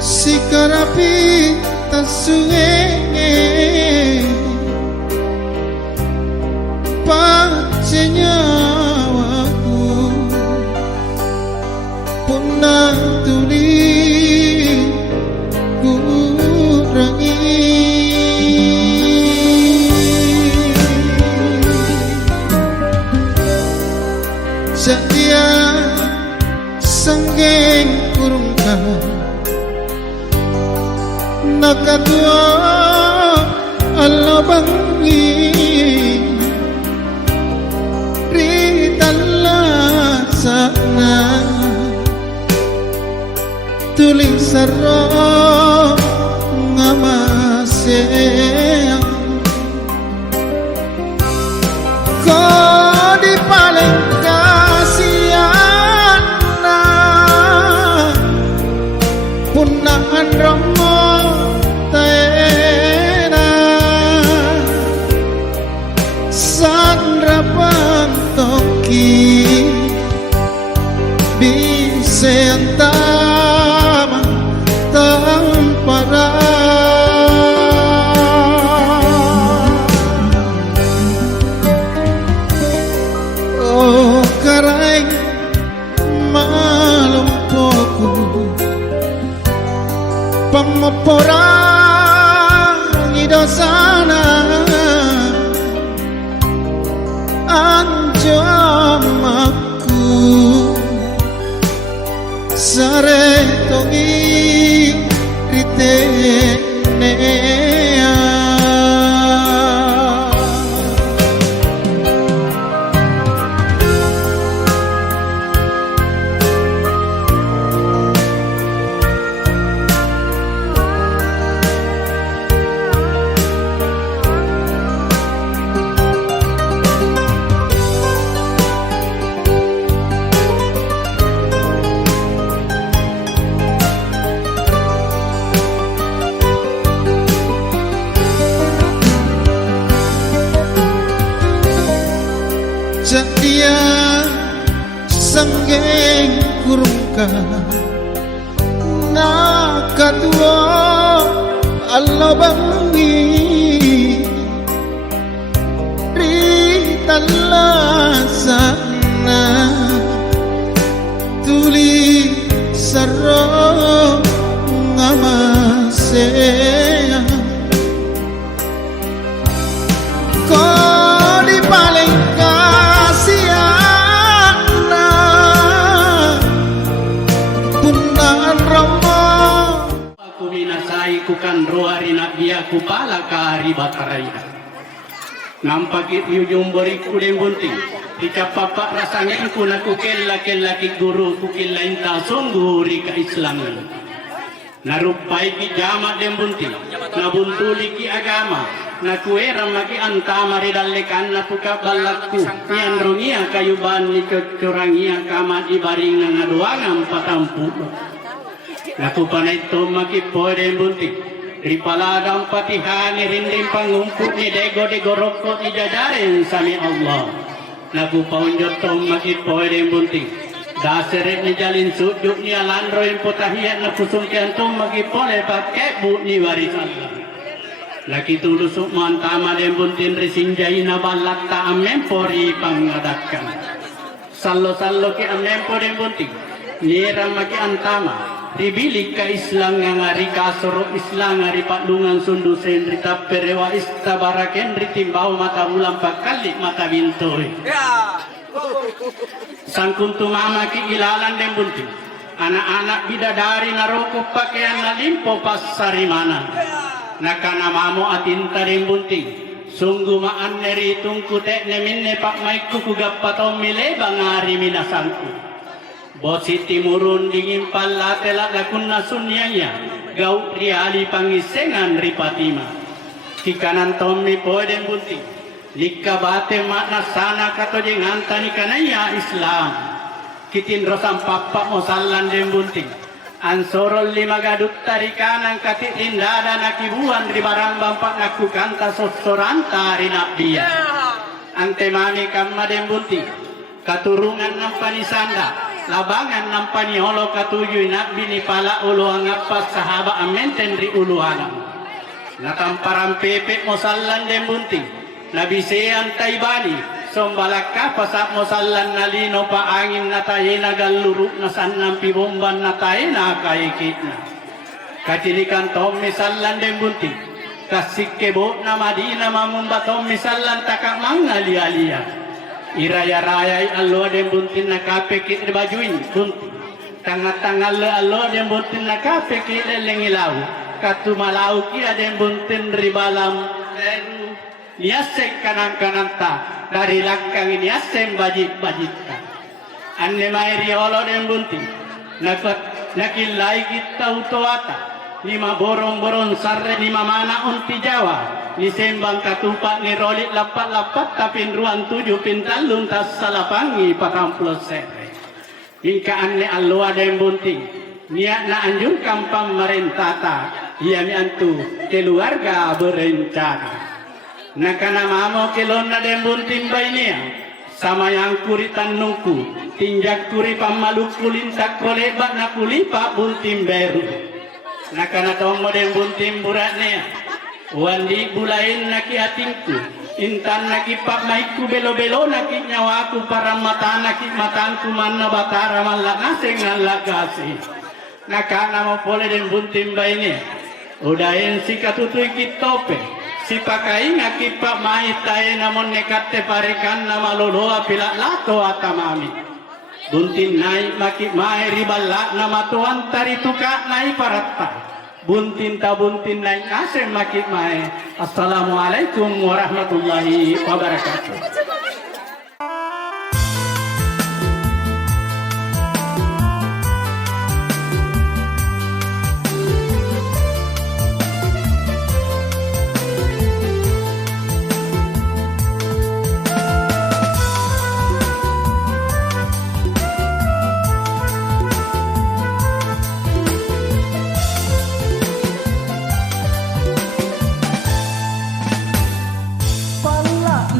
Sikarapi tasuenge pancenyawaku punah tuli kurangi setia sanggeng kurungkan nakadua alabangi ritalla sana tuling sarro ngamase ko di paling kasihan punahan romo Bisentama tampara sanggeng kurungka nakadua Allah bangi ritalla sana tuli sarro ngamasea kau di paling kasiana punaan romo aku minasai kukan roari nabiya kupala kari bataraya nampak itu jumbori kudeng bunting tika papa rasanya aku naku kella ki guru ku killain ta songguri ka islaman narupai ki jama dem bunting nabuntuli ki agama nakuera maki antama ridallekan na puka balakku yan rongia kayuban ni kecurangia kama ibaring na ngaduangan patampu naku panay to maki poe bunting ripaladang patihani rindim pangumpuk ni dego rokok ni jajarin sami Allah naku paunjot to maki poe bunting daseret ni jalin suduk ni alandro yang potahiyat na kusungkian to maki poe pakai bu ni waris Allah laki tulusuk mantama den buntin risinjai na balak ta amempori pangadakan sallo ke amempo den bunting nira maki antama ribilik ka islang ngari kasoro islang ngari padungan sundu sen rita perewa istabaraken ritimbau mata ulam pakali mata bintoi sangkuntu mama ki ilalan den bunting anak-anak bidadari narokok pakaian na limpo pasari mana nakana mamo atinta rin bunting sungguh maan neri tungku tek neminne pak maiku kugapatom milebang ari minasangku bosi timurun dingin palatela lakunna sunyanya gau riali pangisengan ripatima kikanan tommi poden bunting likabate makna sana kato jengantani kanaya Islam kitin rosam papa mosallan den bunting ansorol lima gadut tarikanan katik indada nakibuan di barang bampak naku kanta sosoranta rinak dia ante mami kamma den bunting katurungan nampani sanda labangan nampani holo katuju nak bini pala ulu angapas sahaba amenten ri ulu alam natamparan pepe mosallan den bunting nabisean taibani sombalaka pasak mosallan nalino pa angin na tayo nagaluruk na sanang pibomban na tayo na kaikit na katilikan tom misallan den bunting kasik kebo na madina mamumba tom misallan takak mangali-alia iraya-rayay allo den bunting na kapekit di bajuin bunting tanga-tangal allo den bunting na kapekit lengilaw katumalau kia den bunting ribalam den niasek kanan-kanan ta dari lakang ini asem bajit-bajitkan anne mairi holo den bunting nakilai kita utoata lima borong-borong sarre lima mana unti Jawa ni sembang katupak ni rolik lapat-lapat tapi ruang 7 pintalung tas salapangi 40 sere hingga anne alloa den bunting niat na anjurkan pemerintah ia mi antu keluarga berencana nakana mamo kelona den bunting bainia sama yang kuri tanungku tinjak kuri pamaluku lintak kolebat na kulipa bunting beru nakana tomo den bunting buratnya wandi bulain naki atingku intan naki pak maiku belo-belo naki nyawaku para mata naki matangku manna batara malak naseng ngalak kasih nakana mo pole den bunting bainia udahin si katutui kitope si pakai ngakipak mai tae namun nekate parikan nama loloa pilak lato atamami buntin naik maki mai ribala nama tuan tari tuka naik paratta buntin ta buntin naik asem maki mai assalamualaikum warahmatullahi wabarakatuh.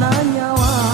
Nyawa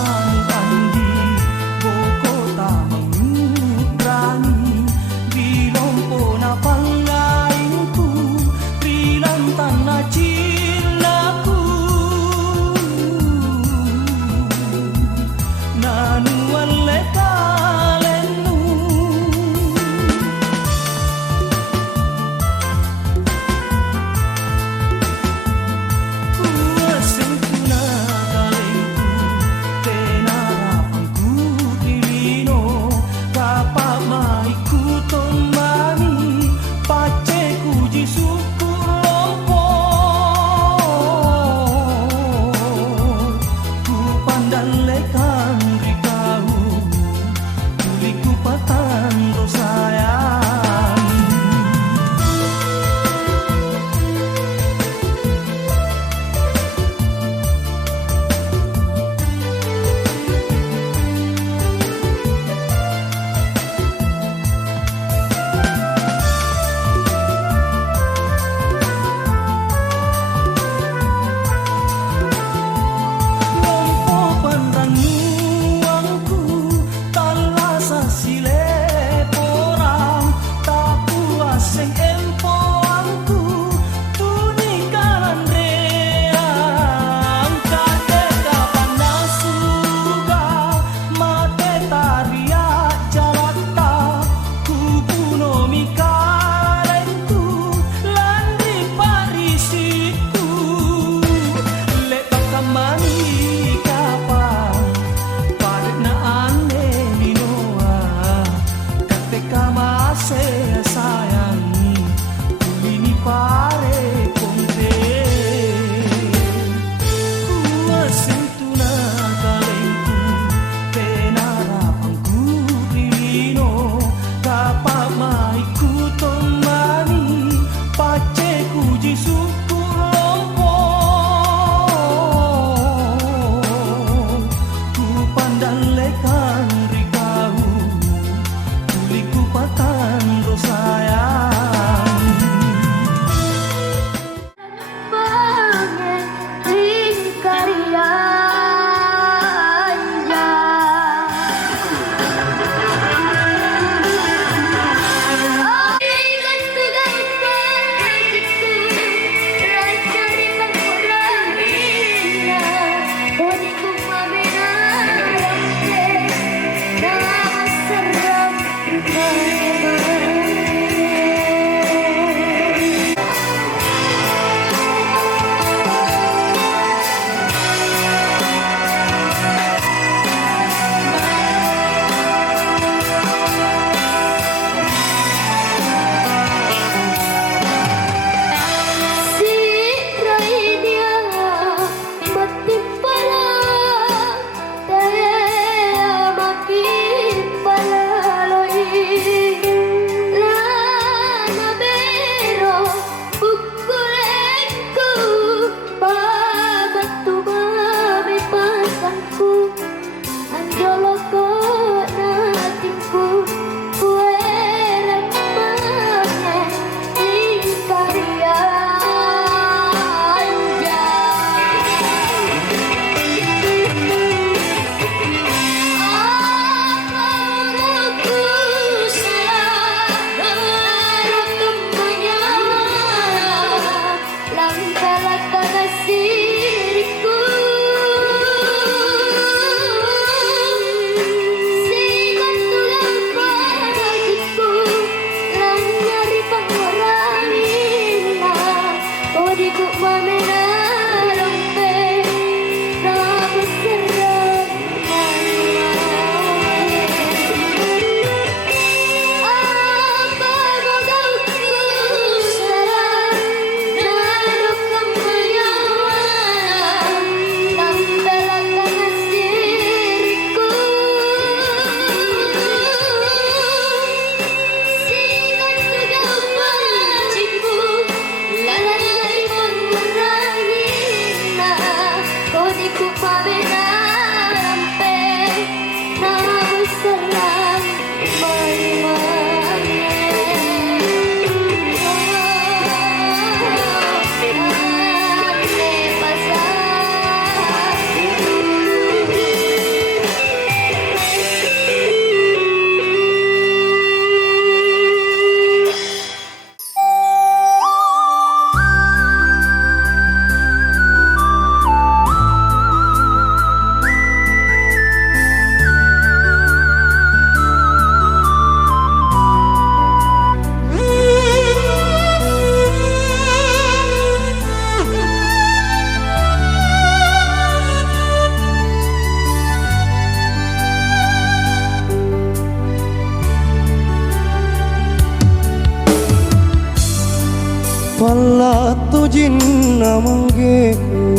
jinna manggeku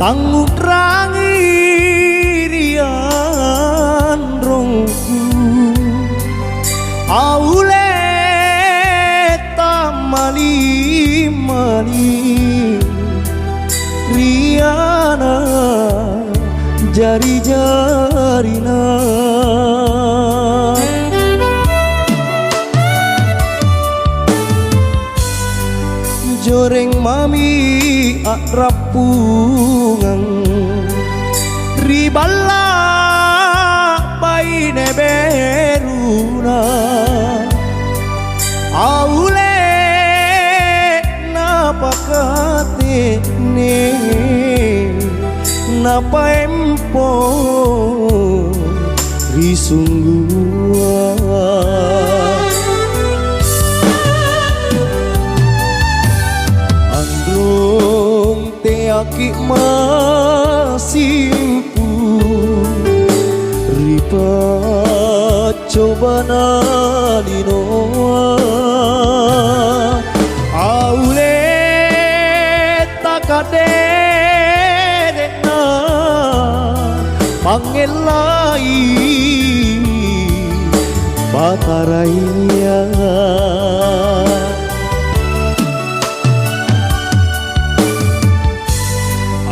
tangut rangi rian rongku aule tamali mali riana jari-jarina joreng mami akrapungan riballa baine beruna aule napakate ne napa empo risunggua andung te aki masimpu ripa coba nalinoa aule takade pangelai bataraya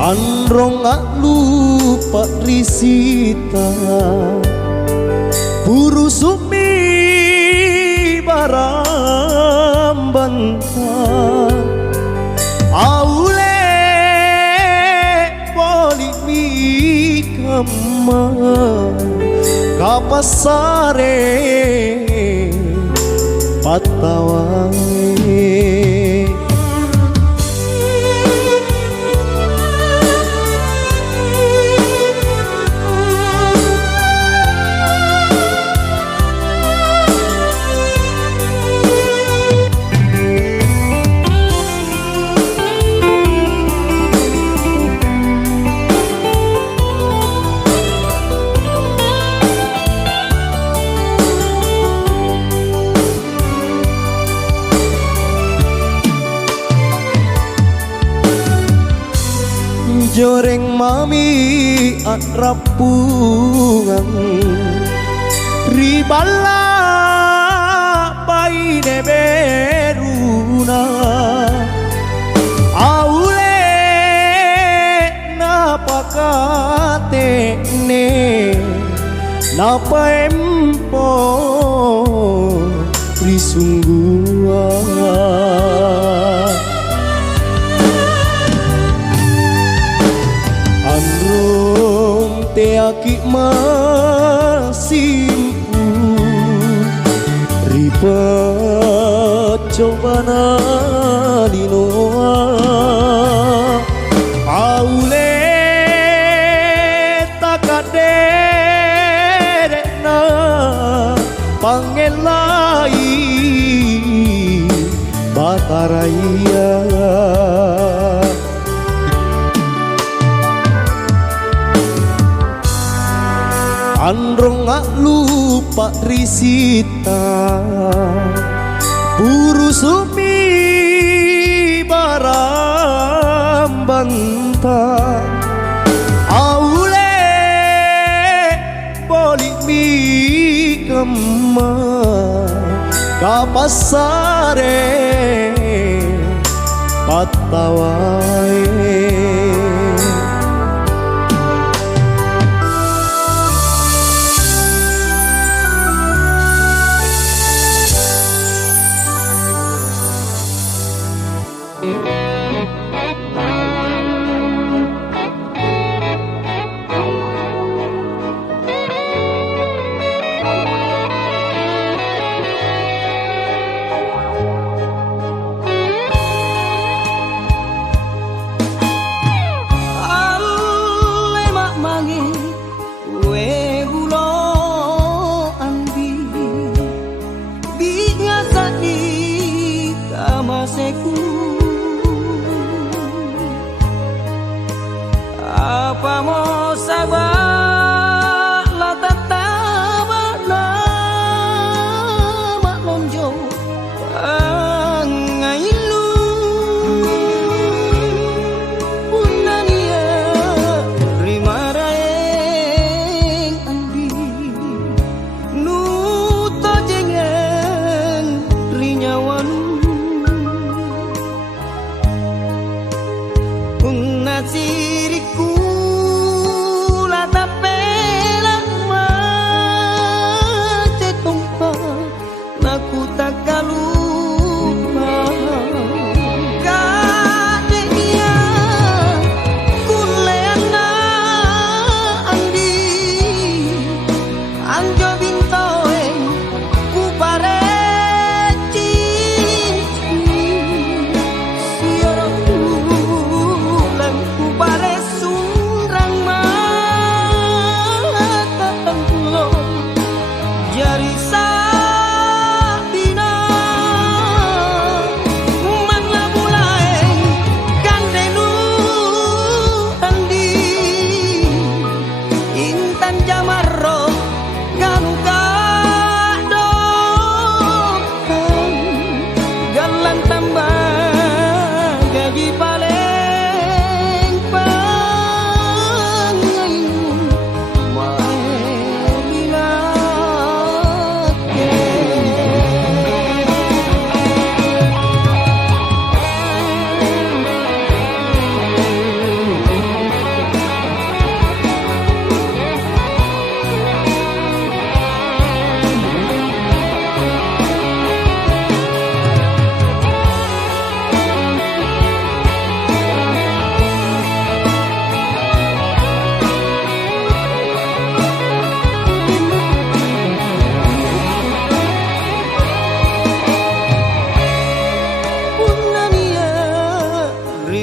androng gak lupa risita buru sumi barambanta aule boli mi kama kapasare patawae joreng mami akrapungan riballa baine beruna aule napakate ne napa empo risunggua androng te aki masimpu ripa coba nalinoa aule takaderena pangelai bataraya androng gak lupa risita buru sumi barambanta aule boli mi kema kapasare patawae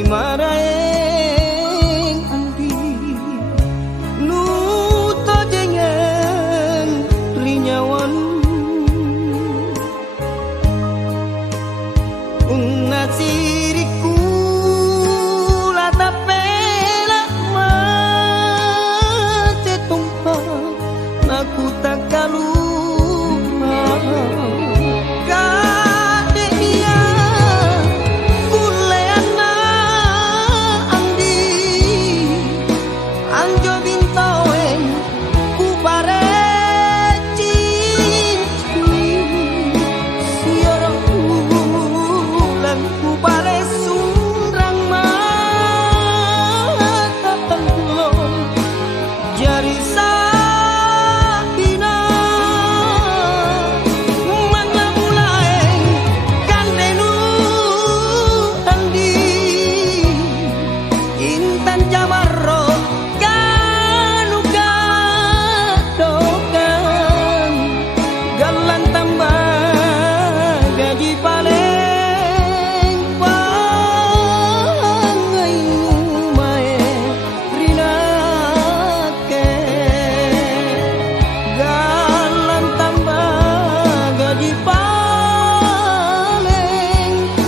maraeng andi nu tojengan rinyawan nasiriku lata pela mate tumpa naku tak kalupa kade dia kuleana andi anjo bintawen ku bare cincin siara ulan ku bare sundrang mata tenggelam jari sabina mana mulai kandenu andi intan jamarro kanu gadokan galan tambah gaji paling pangai umae rinake galan tambah gaji paling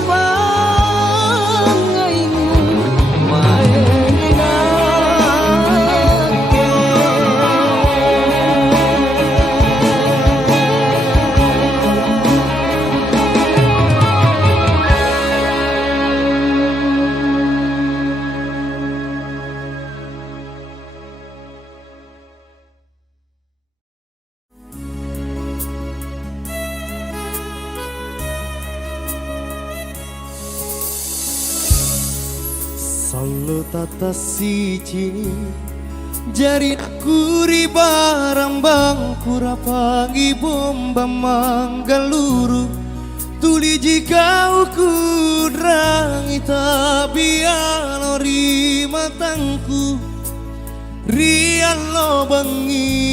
pangai umae rinake Sanglo tata si cini jarit kuri barang bang kurapangi bomba manggaluru tuli jika ukudrangi tabialori matangku rialo bengi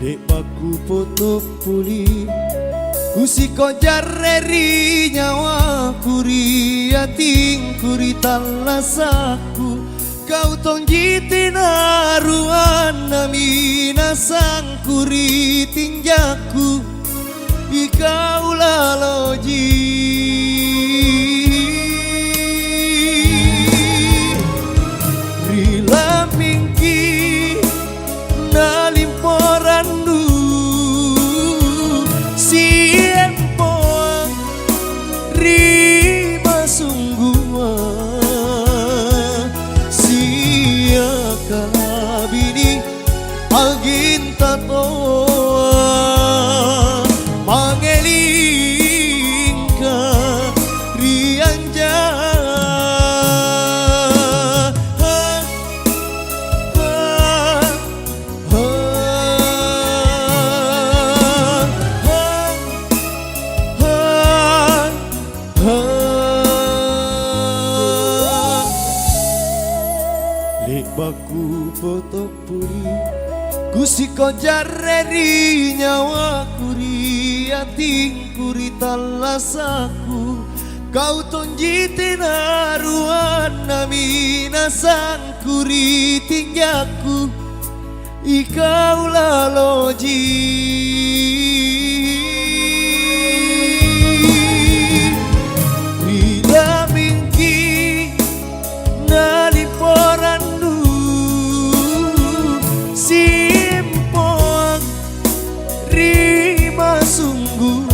dek baku foto puli kusiko jarreri nyawa kuri ating kuri talasaku kau tongjitin haruan namina sang kuri tinjaku ikau laloji rila mingki nalimporandu siempoang riba sungguh sia kalabini aginta toa mangelingka rianja baku foto puri kusiko jarreri nyawa kuri ating kuri talasaku kau tonjitin haruan namina sang kuri tingjaku ikau laloji rila mingki naliporandu simpoang rima sungguhan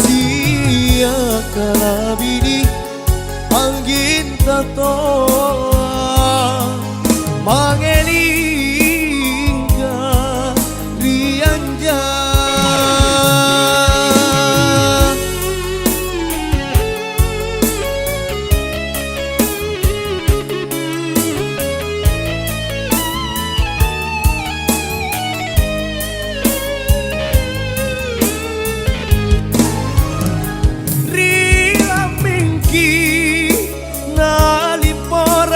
sia kalabini angin tatoa mangelingka rianja rila mingki naliporan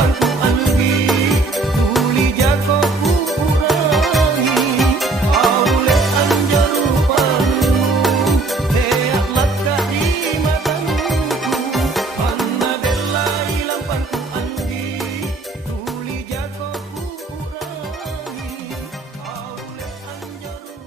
lampanku anggi tuli jako ku urangi aule anjaru panu leak laka di mataku panna delai lampanku anggi tuli jako ku urangi aule anjaru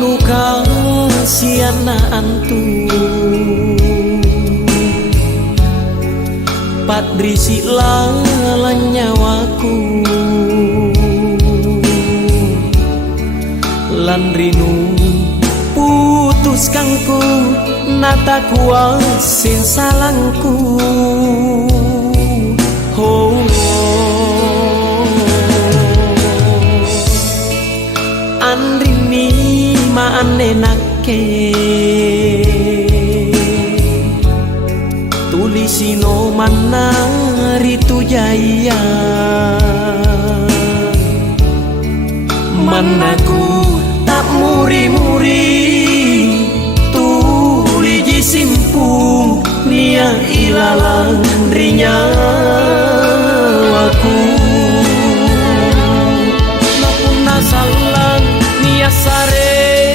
anu kasiana antu pat berisik lalan nyawaku lan rinu putus kangku nata kuasin salangku oh, andrini maanenake tulisino manari tu jaya manaku tak muri-muri tuliji simpung nia ilalang rinyawaku napuna salang nia sarenta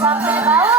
Bagaimana?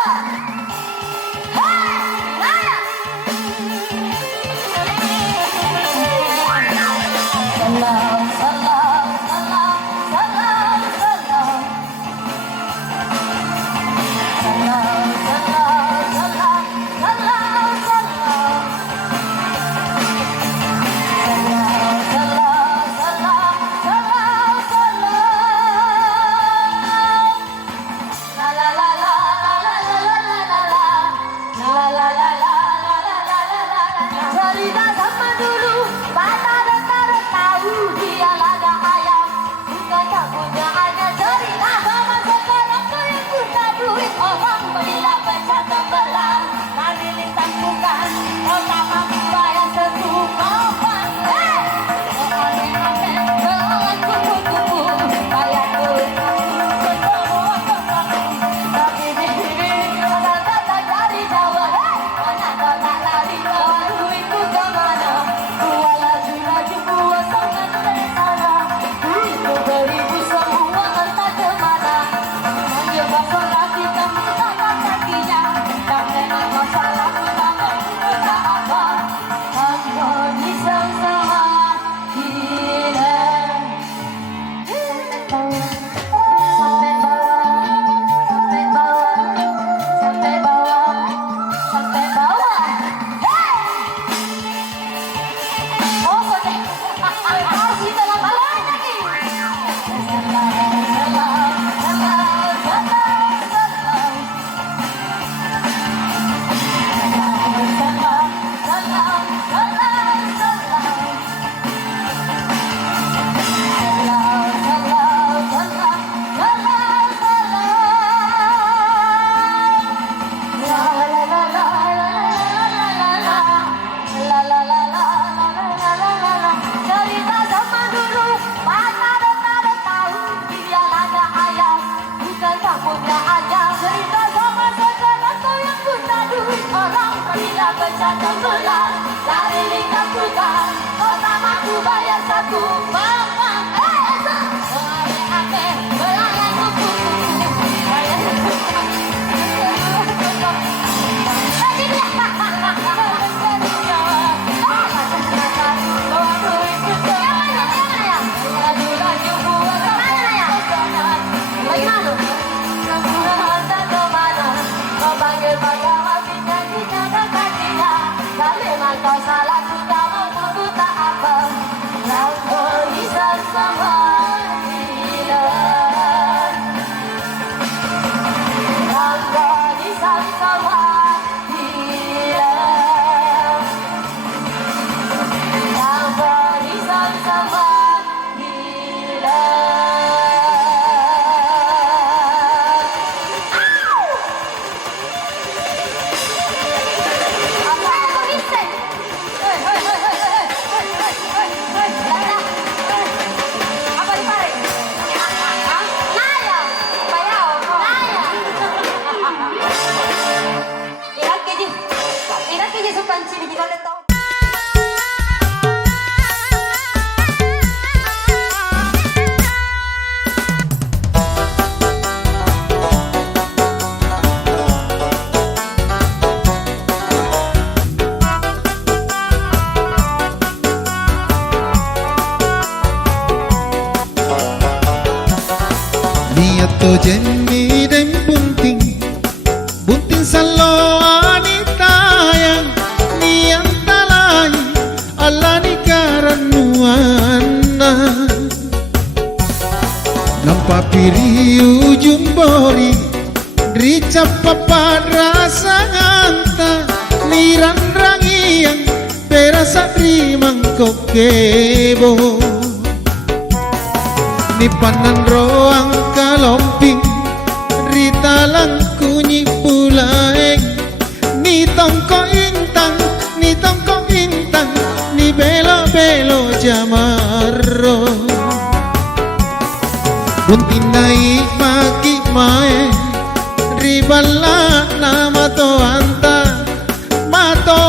jenmi den bunting bunting salo anitayang niang talai Allah ni karanuana nampak piriu jumbori rica papat rasa nganta niran rangiang perasa rimang kokebo ni panan roang kalomping rita lang kunyi pulaeng ni tongko intang ni belo belo jamaro buntin naik maki mae ribala nama to anta mato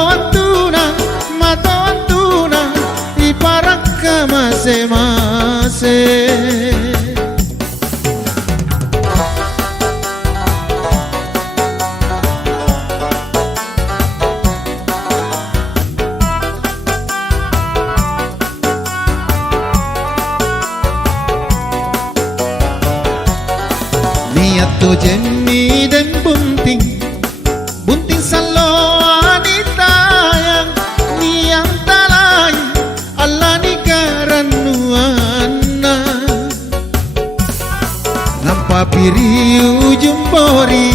antuna iparak kamase mase niat to jenmi den bunting salo anitayang niang talay Allah ni karanuana nampak piriu jumbori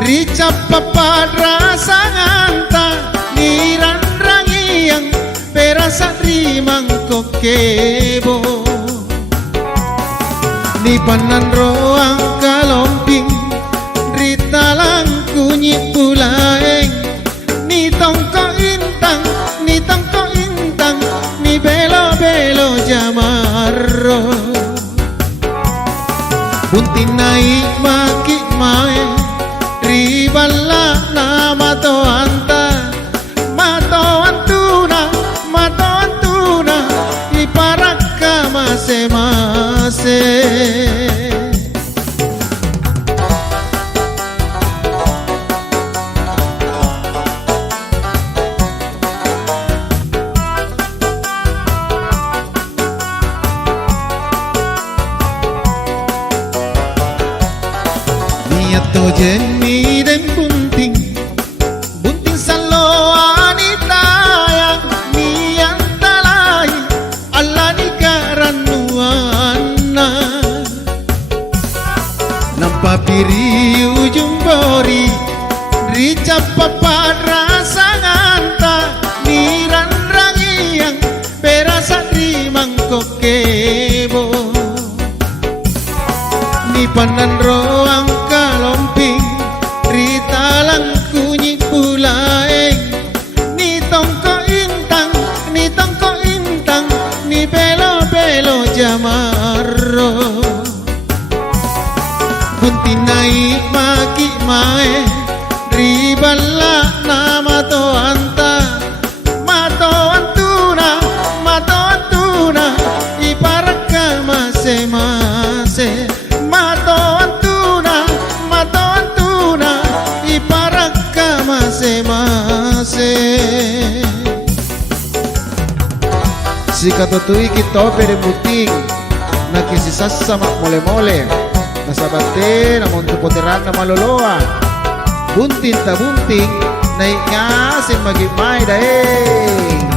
rica papat rasa nganta niran rangiang perasa rimang kokebo ni panan roang kalomping rita lang kunyi pulaeng ni tongko intang ni belo belo jamaro buntin naik maki mae ribala nama to anta mato antuna iparak kamase mase to jenmi den bunting salo anitayang niang talay Allah ni karanuana nampak piriu jumbori rica papat rasa nganta niran rangiang perasa rimang kokebo ni panan roang kalomping rita lang kunyi pulaeng ni tongko intang ni belo belo jamaro buntin naik maki mae ribala nama to anta mato antuna iparak kamase mase mato antuna iparak kamase mase si katutui kita pere buting nakisisasa mak mole-mole nasabate namon tupoteran na maloloa buntin ta bunting naik ngasim magimay daeng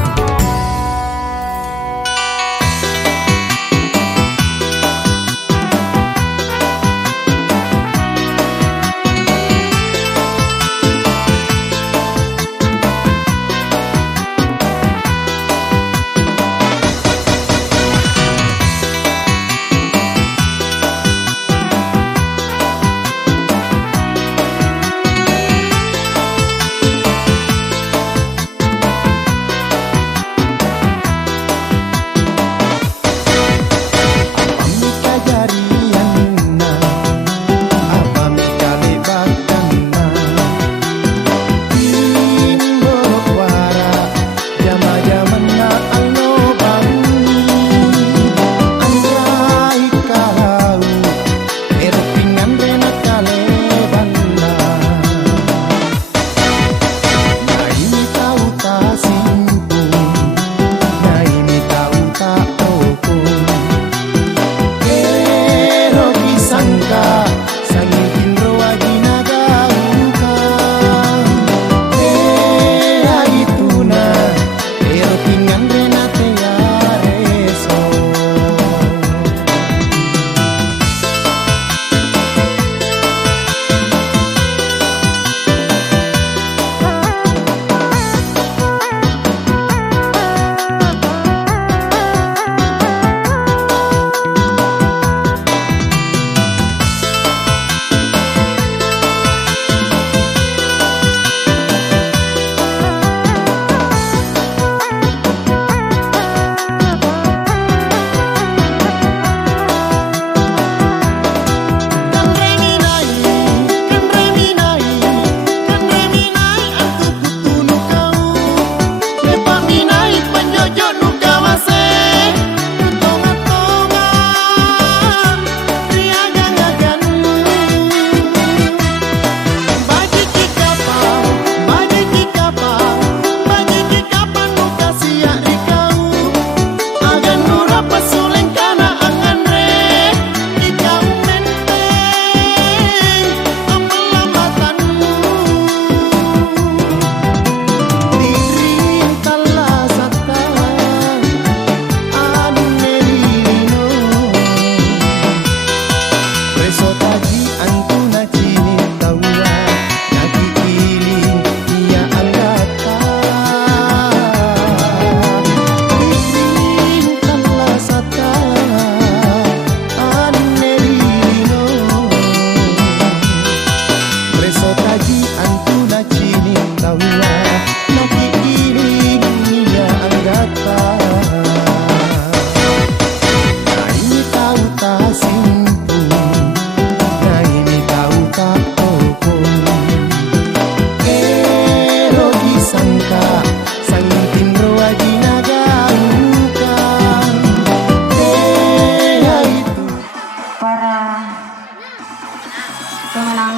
pemenang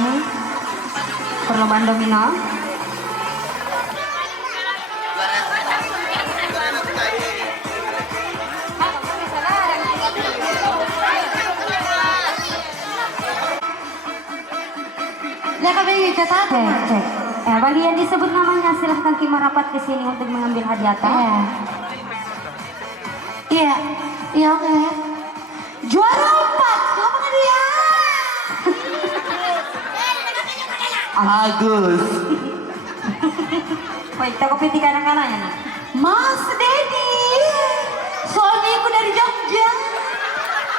perlombaan domino. Ya kami catat. Cek. Bagi yang disebut namanya silahkan Ki merapat ke sini untuk mengambil hadiah. Iya, iya oke. Juara 4, siapa dia? Agus. Woi, kita kopi tiga anak-anaknya. Mas Dedi, suamiku dari Jogja.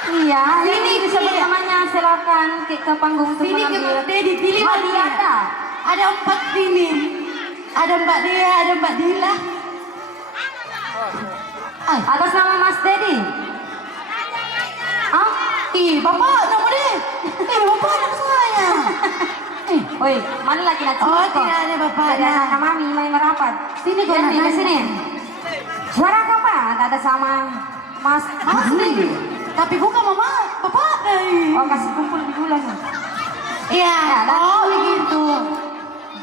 Iya, yang Sini, disebut Ki. namanya silakan ke panggung untuk Sini ke mengambil Mas Dedi, pilih hadiah. hadiah. Ada 4 sini. Ada Mbak Dia, ada Mbak Dila. Atas nama Mas Dedi. Ah, Ih, Bapak nama dia. Bapak anak saya. woi, mana lagi nak Oh, cerita? tidak ada bapaknya. Ada anak mami main merapat. Sini kau Jadi, nak ke sini. nanya. Juara apa? Ada sama Mas Mas Dedi. Tapi bukan mama, Bapak. Oh, kasih kumpul di bulan. Iya, Ya, dan- oh begitu.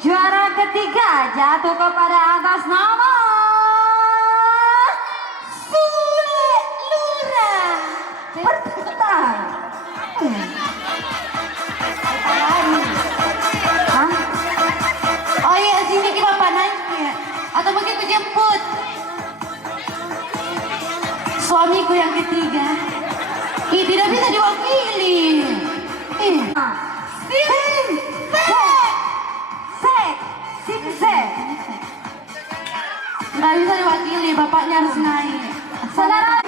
Juara ketiga jatuh kepada atas nama Sule Lura. Pertama. Hah? Oh iya, sini kita Bapak naik ya. Atau begitu jemput. Suamiku yang ketiga. Ih, tidak bisa diwakili. Simse. Nggak bisa diwakili, bapaknya harus naik. Saudara,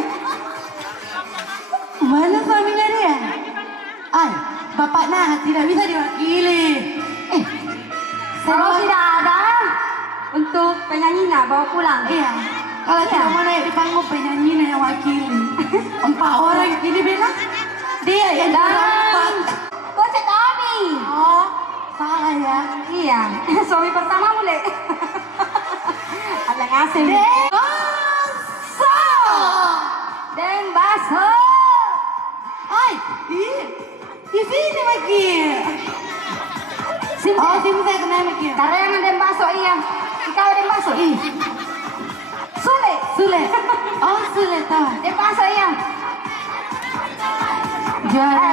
Mana suaminya dia? Ay, bapak nah tidak bisa diwakili. kalau Saya tidak ada untuk penyanyinya bawa pulang. iya. Kalau tidak mau naik di panggung penyanyi yang wakili. 4 orang ini bilang dia yang dapat. Kocek kami. Oh, salah ya. Iya, suami pertama boleh. Ada ngasih. Baso. Deng baso. Ay, di sini lagi. Simse. Oh, tim saya kena lagi. Karengan deng baso iya. Ikaw deng baso. Sule. Sule. Oh, Sule tahu. Deng baso iya. Juara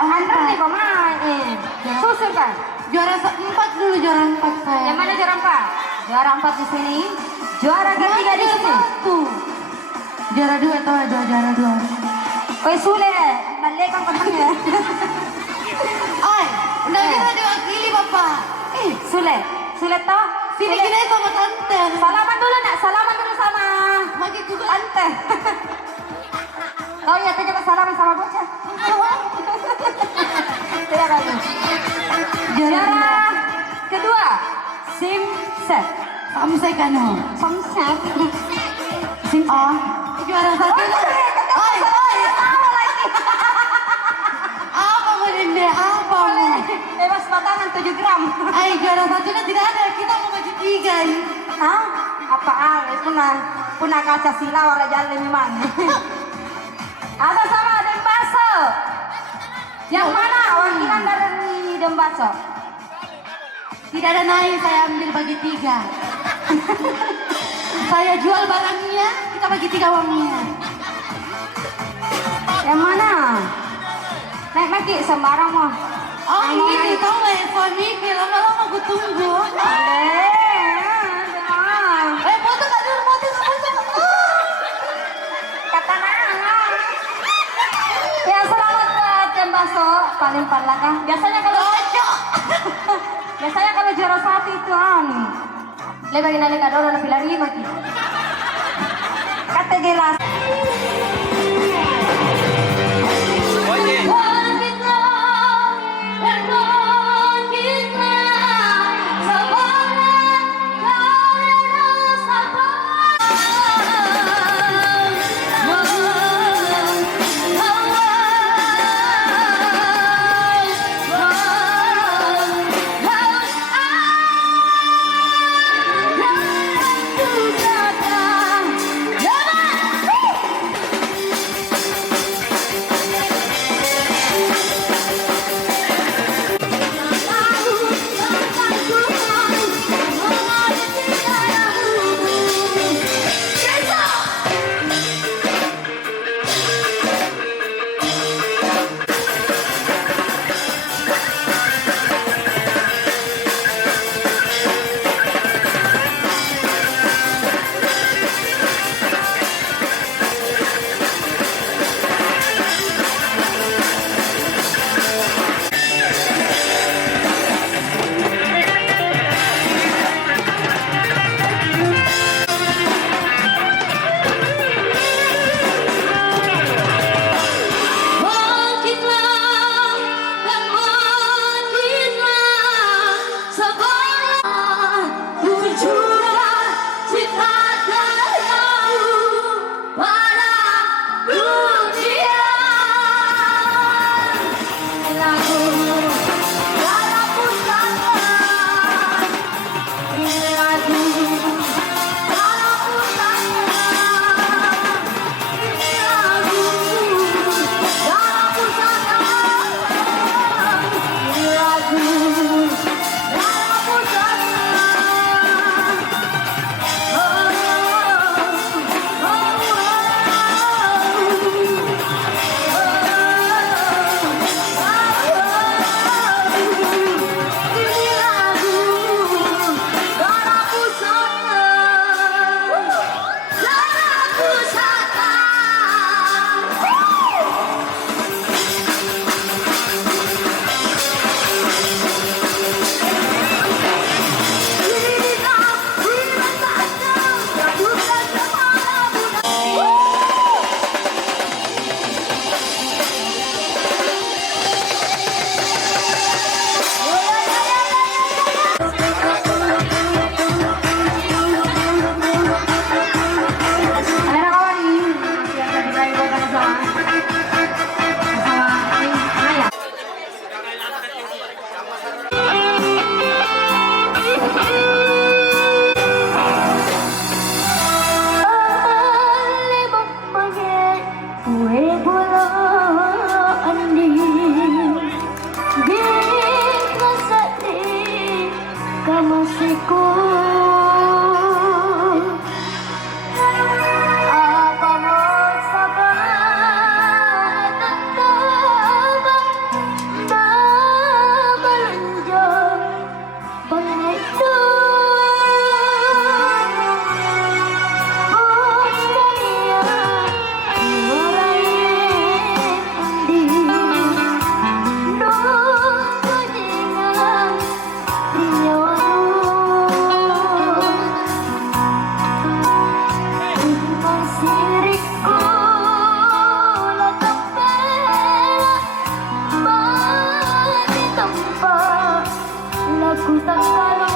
Antar nih 4. kok main. Susul kan? Juara 4 dulu, juara 4 saya. Yang mana juara 4? Juara 4 di sini. Juara ketiga di sini. Juara 2 atau juara 2. Woi Sule, balik kan kontangnya. Ay, udah bisa diwakili bapak. Sule, Sule toh. Sini Sule. kita sama tante. Salaman dulu nak, salaman dulu sama Makin juga. tante. Kau ya coba salaman sama bocah. Tidak bagus. Juara kedua, Simset. Samsai kanu. Simset. Oh, juara 1. Ay, apa mau dende? Apa mau? Bebas batangan 7 gram. Ay, juara 1 tidak ada. Kita mau bagi 3 ini. Hah? Apaan? Punah kaca sila orang jalan memang. Ada sama Dembaso. Yang mana wakilan dari Dembaso? Tidak ada naik, saya ambil bagi 3. Saya jual barangnya, kita bagi 3 uangnya. Yang mana? Naik maki sembarang mah. Oh ini tahu nggak ya suamiku lama-lama aku tunggu. Foto kak dulu, foto. Kata nana. Ya selamat buat Dembaso. Paling belakang. Biasanya kalau juara 1 itu lebih nalik kado lebih lari maki. Kata jelas. Ku tak salah